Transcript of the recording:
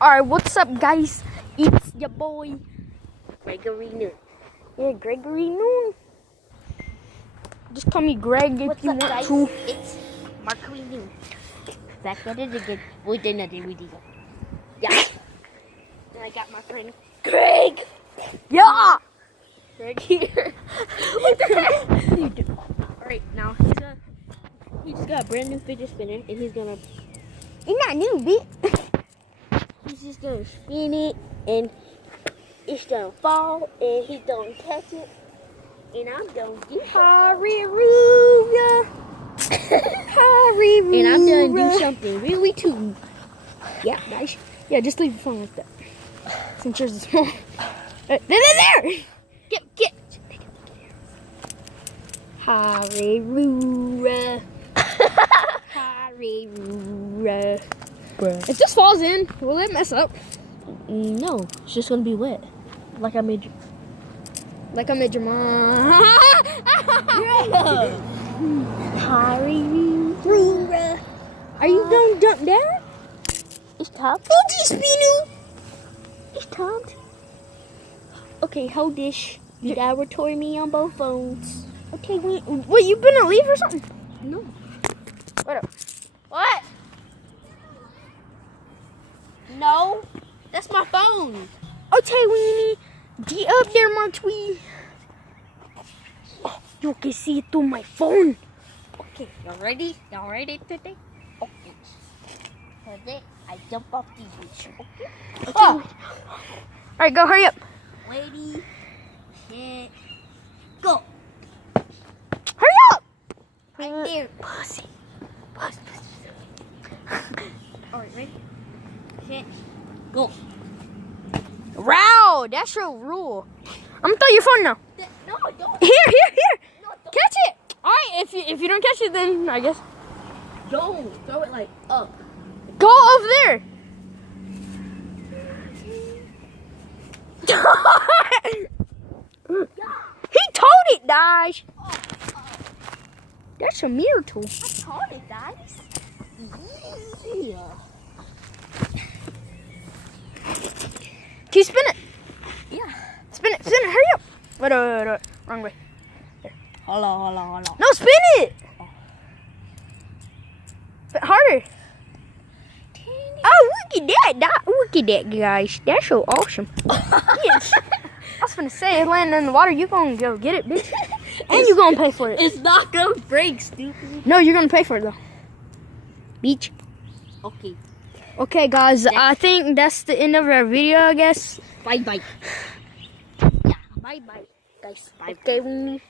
Alright, what's up, guys? It's your boy Gregory Noon. Yeah, Gregory Noon. Just call me Greg if you want to. It's Mercury Noon. Back at it again with another video. Yeah. And I got my friend Greg. Yeah. Greg here. What the heck? What are you doing? Alright, now he just got a brand new fidget spinner and he's gonna. It's not new, bitch. He's just gonna spin it and it's gonna fall and he's gonna catch it and I'm gonna get it. Hallelujah. Hallelujah. And I'm gonna do something really too. Yeah, nice. Yeah, just leave your phone like that. Since yours is small. There. Get. Hallelujah. Hallelujah. Bruh. If this falls in, will it mess up? No, it's just gonna be wet. Like I made you. Like I made your mom. Hallelujah. Are you gonna jump down? It's time. It's time. Okay, hold this. You gotta record me on both phones. Okay, wait, you been to leave or something? No. What up? What? No. That's my phone. Okay, Weenie. Get up there, my tweet. Oh, you can see it through my phone. Okay, y'all ready? Y'all ready today? Okay. Today, I jump off the beach. Okay. Oh. Alright, go, hurry up. Ready, set, go. Hurry up. Right there. Pussy. Alright, ready, set, go. Wow, that's your rule. I'm gonna throw your phone now. No, don't. Here. No, don't. Catch it. Alright, if you don't catch it, then I guess. Don't. Throw it like up. Go over there. He told it, guys. That's a miracle. I caught it, guys. Yeah. Can you spin it? Yeah. Spin it. Hurry up. Wait. Wrong way. Hold on. No, spin it. Spin harder. Oh, look at that. Look at that, guys. That's so awesome. Yes. I was gonna say, it landed in the water. You gonna go get it, bitch. And you gonna pay for it. It's not gonna break, stupid. No, you're gonna pay for it, though. Beach. Okay. Okay, guys. I think that's the end of our video, I guess. Bye. Yeah. Bye, guys. Bye. Okay,